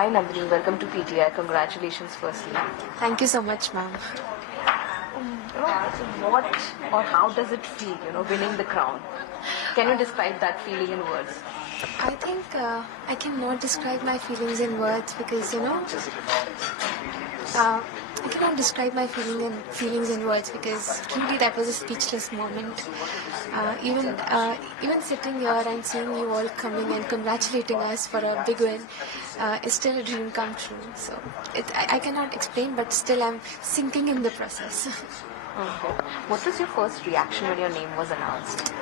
Hi Nandini, welcome to PTI. Congratulations firstly. Thank you so much, ma'am. What or how does it feel, winning the crown? Can you describe that feeling in words? I think I cannot describe my feelings in words because I cannot describe my feelings in words because truly that was a speechless moment. Even sitting here and seeing you all coming and congratulating us for a big win is still a dream come true. So I cannot explain, but still I'm sinking in the process. Okay. What was your first reaction when your name was announced?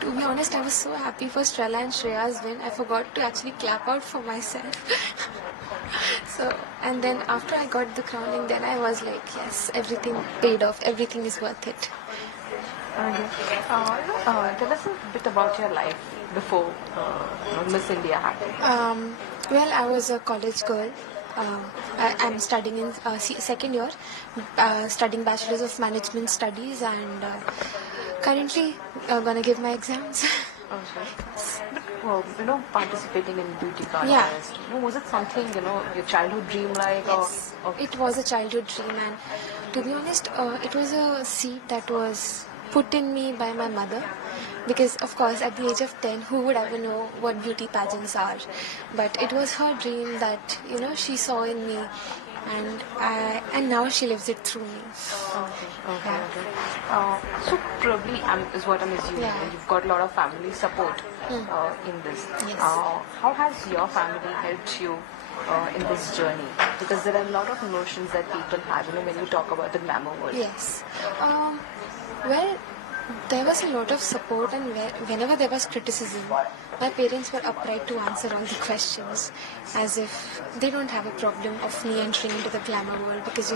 To be honest, I was so happy for Strella and Shreya's win. I forgot to actually clap out for myself. And then after I got the crowning, then I was like, yes, everything paid off. Everything is worth it. Okay. Tell us a bit about your life before Miss India happened. Well, I was a college girl. I'm studying in second year, studying Bachelor's of Management Studies, and currently gonna give my exams. Okay. But participating in beauty contest, was it something your childhood dream like? Yes, or it was a childhood dream, and to be honest, it was a seed that was put in me by my mother. Because of course, at the age of 10, who would ever know what beauty pageants are? But it was her dream that she saw in me, and now she lives it through me. Okay. So probably is what I'm assuming. Yeah. You've got a lot of family support in this. Yes. How has your family helped you in this journey? Because there are a lot of notions that people have, when you talk about the glamour world. Yes. Well, there was a lot of support, and whenever there was criticism, my parents were upright to answer all the questions, as if they don't have a problem of me entering into the glamour world. Because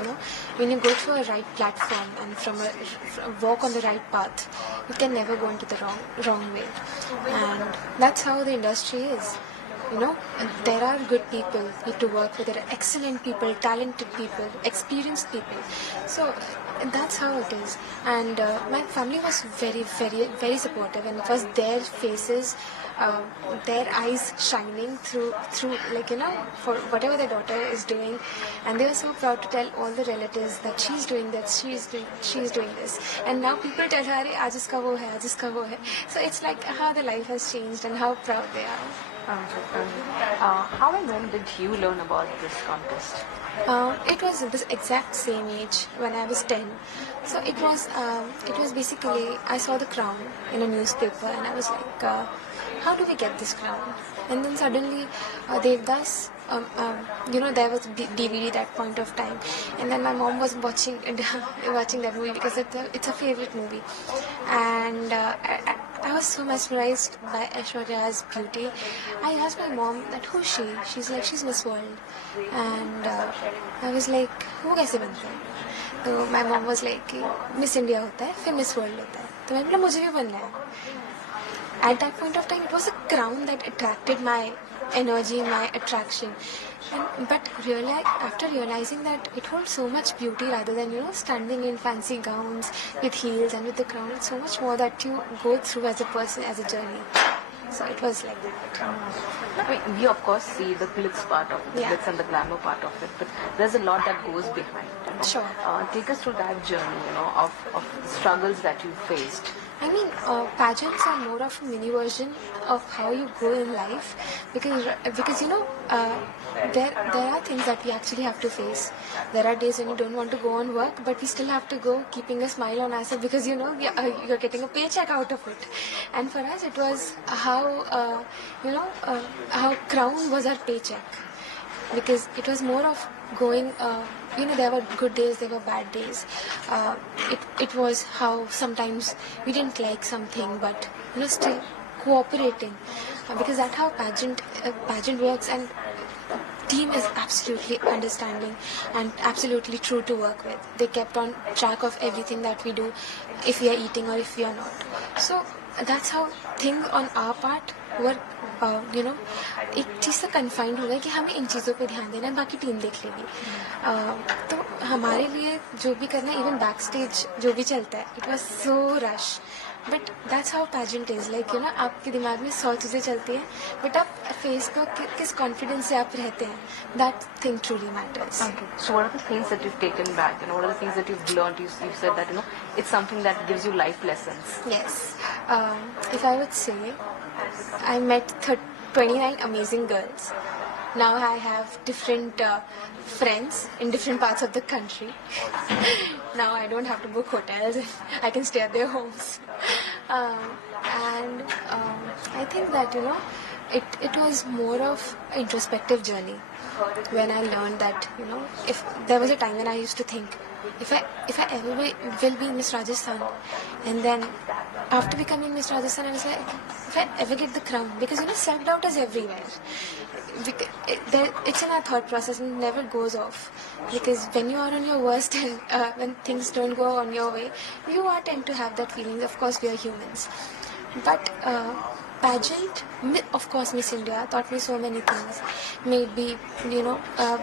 when you go through a right platform and from walk on the right path, you can never go into the wrong way, and that's how the industry is. There are good people to work with. There are excellent people, talented people, experienced people. So that's how it is. And my family was very, very, very supportive, and it was their faces, their eyes shining through, for whatever their daughter is doing, and they were so proud to tell all the relatives that she's doing that, she's doing this, and now people tell her, "Arey, aaj uska wo hai, aaj uska wo hai." So it's like how the life has changed and how proud they are. How and when did you learn about this contest? It was this exact same age when I was 10. So it was basically, I saw the crown in a newspaper and I was like, how do we get this crown? And then suddenly Devdas, there was DVD that point of time, and then my mom was watching that movie because it's a favorite movie, and I was so mesmerized by Aishwarya's beauty. I asked my mom that who's she? She's like, she's Miss World, and I was like, वो कैसे बनता है? तो my mom was like, Miss India होता है, फिर Miss World होता है. तो मैंने बोला मुझे भी बनना है. At that point of time, it was a crown that attracted my energy, my attraction. But after realizing that it holds so much beauty rather than standing in fancy gowns with heels and with the crown, it's so much more that you go through as a person, as a journey. So it was like that. I mean, we of course see the glitz part of it, the glitz and the glamour part of it, but there's a lot that goes behind. Sure. Take us through that journey, of the struggles that you faced. I mean, pageants are more of a mini version of how you go in life, because there are things that we actually have to face. There are days when you don't want to go on work, but we still have to go, keeping a smile on ourselves because you're getting a paycheck out of it. And for us, it was how crown was our paycheck, because it was more of going. There were good days, there were bad days. It was how sometimes we didn't like something, but still cooperating, because that's how pageant works, and team is absolutely understanding and absolutely true to work with. They kept on track of everything that we do, if we are eating or if we are not. So that's how things on our part were, एक चीज़ से confined हो गया कि हमें इन चीज़ों पे ध्यान देना है, बाकी टीम देख लेगी. तो हमारे लिए जो भी करना है, इवन बैक स्टेज जो भी चलता है, it was so rush. But that's how pageant is. Like, you know, आपके दिमाग में 100 चीज़ें चलती हैं, but आप face को किस confidence से आप रहते हैं, that thing truly matters. Okay. So what are the things that you've taken back? What are the things that you've learned? You said that it's something that gives you life lessons. Yes. If I would say, I met 29 amazing girls. Now I have different friends in different parts of the country. Now I don't have to book hotels. I can stay at their homes. And I think that, it was more of an introspective journey when I learned that, if there was a time when I used to think, if I ever will be Miss Rajasthan, and then after becoming Miss Rajasthan, I was like, if I ever get the crown, because self-doubt is everywhere. It's in our thought process and never goes off. Because when you are on your worst and when things don't go on your way, you are tend to have that feeling. Of course, we are humans. But pageant, of course, Miss India taught me so many things. Maybe,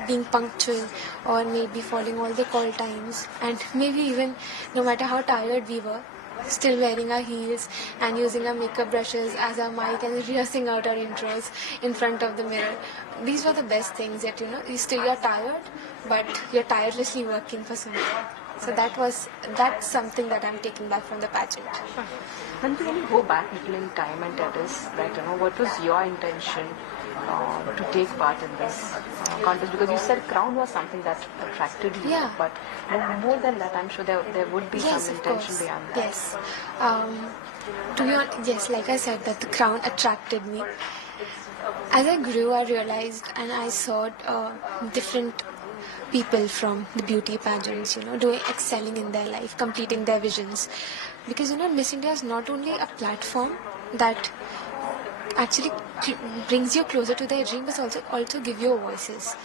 being punctual, or maybe following all the call times, and maybe even no matter how tired we were, still wearing our heels and using our makeup brushes as our mic and rehearsing out our intros in front of the mirror. These were the best things that, you're tired, but you're tirelessly working for something. So that's something that I'm taking back from the pageant. When you go back a little in time and tell us that, what was your intention to take part in this contest? Because you said crown was something that attracted you, Yeah. but more than that, I'm sure there would be Yes, some of intention course. beyond that. Yes. To be honest, yes, like I said, that the crown attracted me. As I grew, I realized and I saw different people from the beauty pageants, excelling in their life, completing their visions. Because, Miss India is not only a platform that actually brings you closer to their dream, but also give you voices.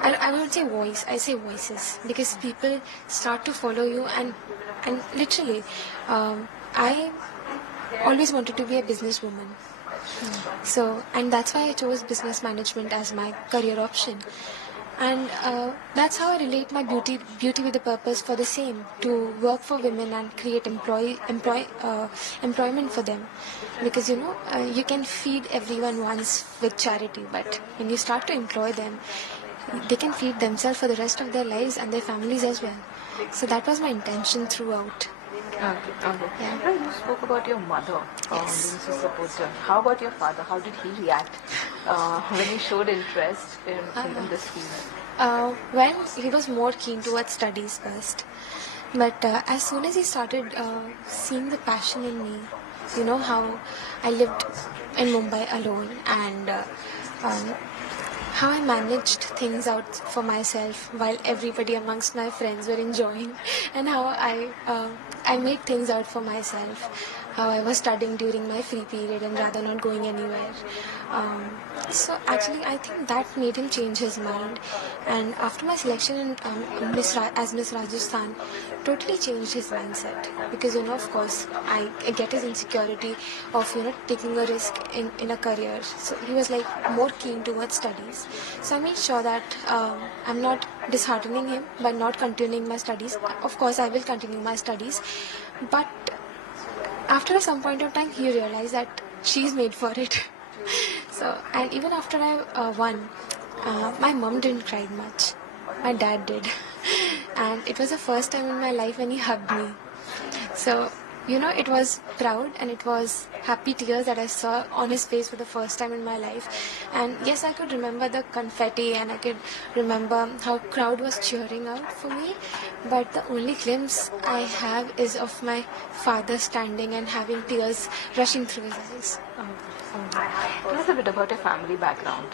I won't say voice, I say voices, because people start to follow you and literally, I always wanted to be a businesswoman. So, and that's why I chose business management as my career option. And that's how I relate my beauty with a purpose for the same, to work for women and create employment for them. Because you can feed everyone once with charity, but when you start to employ them, they can feed themselves for the rest of their lives and their families as well. So that was my intention throughout. Okay. Yeah. Now, you spoke about your mother Yes. being so supportive. How about your father? How did he react when you showed interest in this field? Well, he was more keen towards studies first. But as soon as he started seeing the passion in me, how I lived in Mumbai alone, and how I managed things out for myself while everybody amongst my friends were enjoying, and how I made things out for myself. How I was studying during my free period and rather not going anywhere. So actually, I think that made him change his mind. And after my selection in as Miss Rajasthan, totally changed his mindset. Because of course, I get his insecurity of taking a risk in a career. So he was like more keen towards studies. So I made sure that I'm not disheartening him by not continuing my studies. Of course, I will continue my studies, but after some point of time, he realized that she's made for it. So, and even after I won, my mom didn't cry much. My dad did. And it was the first time in my life when he hugged me. So, it was proud and it was happy tears that I saw on his face for the first time in my life. And yes, I could remember the confetti and I could remember how crowd was cheering out for me. But the only glimpse I have is of my father standing and having tears rushing through his eyes. Tell us a bit about your family background.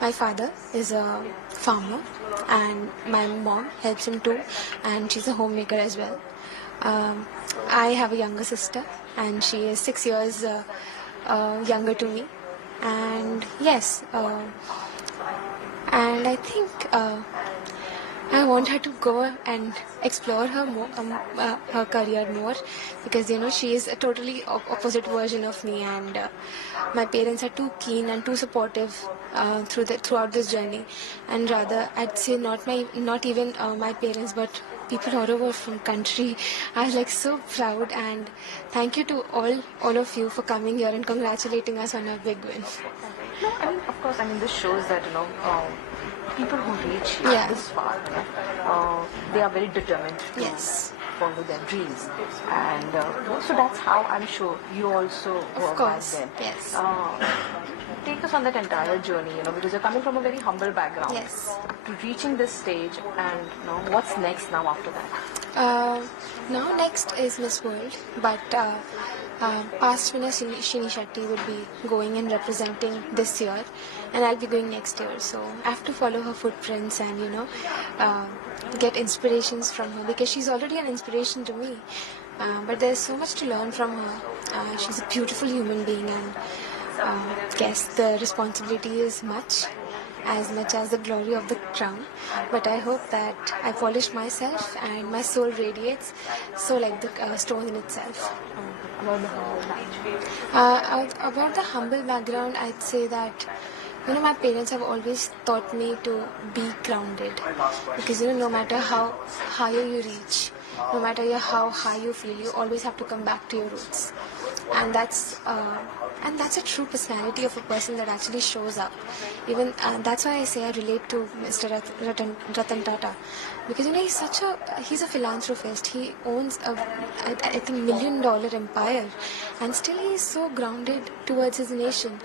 My father is a farmer and my mom helps him too, and she's a homemaker as well. I have a younger sister and she is 6 years younger to me. And yes, and I think I want her to go and explore her career more, because she is a totally opposite version of me, and my parents are too keen and too supportive throughout this journey, and rather I'd say not even my parents, but people all over from country. I was like so proud, and thank you to all of you for coming here and congratulating us on our big win. No, I mean, of course, I mean, this shows that, people who reach Yeah. this far, they are very determined to Yes. follow their dreams. And so that's how I'm sure you also were back course, then. yes. Take us on that entire journey, because you're coming from a very humble background Yes. to reaching this stage, and what's next now after that? Now next is Miss World, but past winner Shini Shetty will be going and representing this year, and I'll be going next year. So I have to follow her footprints and get inspirations from her, because she's already an inspiration to me. But there's so much to learn from her. She's a beautiful human being, and guess the responsibility is much as the glory of the crown. But I hope that I polish myself and my soul radiates so like the stone in itself. About the whole life. About the humble background, I'd say that my parents have always taught me to be grounded, because no matter how higher you reach, no matter how high you feel, you always have to come back to your roots, and that's a true personality of a person that actually shows up. Even that's why I say I relate to Mr. Ratan Tata, because he's a philanthropist. He owns I think $1 million empire, and still he is so grounded towards his nation.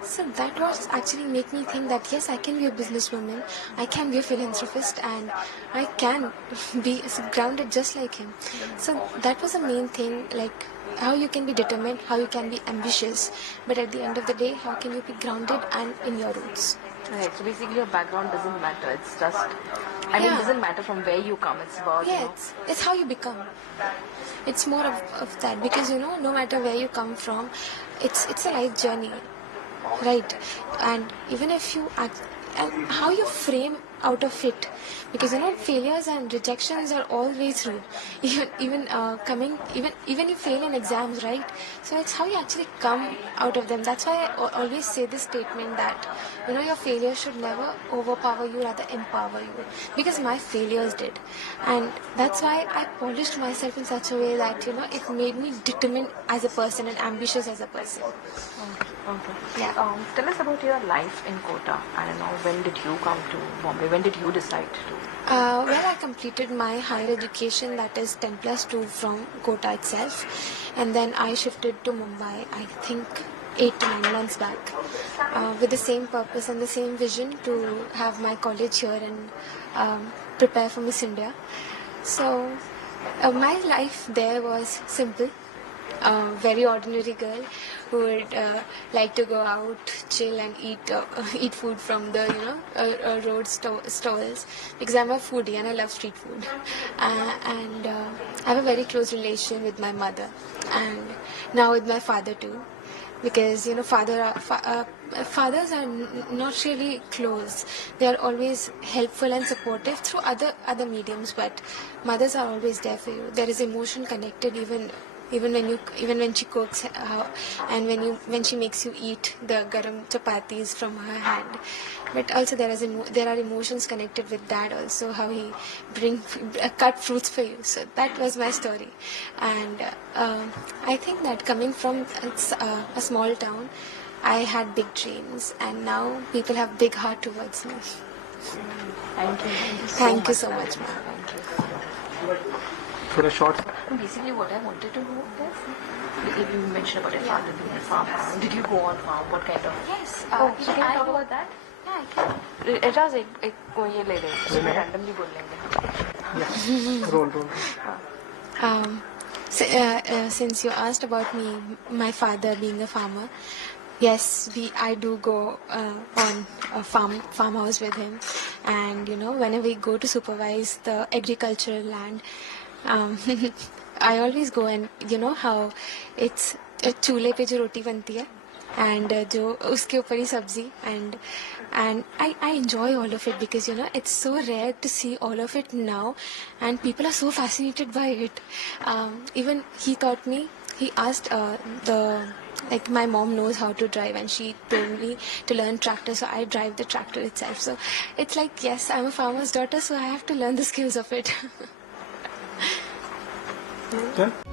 So that was actually make me think that yes, I can be a businesswoman, I can be a philanthropist, and I can be grounded just like him. So that was the main thing, like how you can be determined, how you can be ambitious, but at the end of the day, how can you be grounded and in your roots? Right, so basically your background doesn't matter, it's just, it Yeah. doesn't matter from where you come, it's about, Yeah, it's how you become. It's more of that, because no matter where you come from, it's a life journey, right? And even if you act, and how you frame out of it, because failures and rejections are always through. Even you fail in exams, right? So it's how you actually come out of them. That's why I always say this statement that your failures should never overpower you, rather empower you, because my failures did, and that's why I polished myself in such a way that it made me determined as a person and ambitious as a person. Okay. Yeah. Tell us about your life in Kota. I don't know, when did you come to Bombay? When did you decide to? Well, I completed my higher education, that is 10+2 from Kota itself, and then I shifted to Mumbai, I think 8 to 9 months back, with the same purpose and the same vision to have my college here and prepare for Miss India. So my life there was simple. Very ordinary girl who would like to go out, chill, and eat food from the road stalls, because I'm a foodie and I love street food. And I have a very close relation with my mother, and now with my father too, because fathers are not really close. They are always helpful and supportive through other mediums, but mothers are always there for you. There is emotion connected, even when she cooks, and when she makes you eat the garam chapatis from her hand. But also there are emotions connected with dad also, how he cut fruits for you. So that was my story, and I think that coming from a small town, I had big dreams, and now people have big heart towards me. Thank you. Thank you so much, ma'am. Thank you. For a short. Basically, what I wanted to know is, if you mentioned about your father being a farmer, did you go on farm? What kind of? Yes. So can you talk about that? Yeah, I can. Ejaz एक को ये ले लें, इसमें randomly बोल लेंगे. Roll. Since you asked about my father being a farmer, yes, I do go on a farmhouse with him, and whenever we go to supervise the agricultural land, I always go, and how it's चूल्हे पे जो रोटी बनती है, and जो उसके ऊपर ही सब्जी, and I enjoy all of it, because it's so rare to see all of it now, and people are so fascinated by it. Even he taught me. He asked like my mom knows how to drive, and she told me to learn tractor, so I drive the tractor itself. So it's like, yes, I'm a farmer's daughter, so I have to learn the skills of it. Done?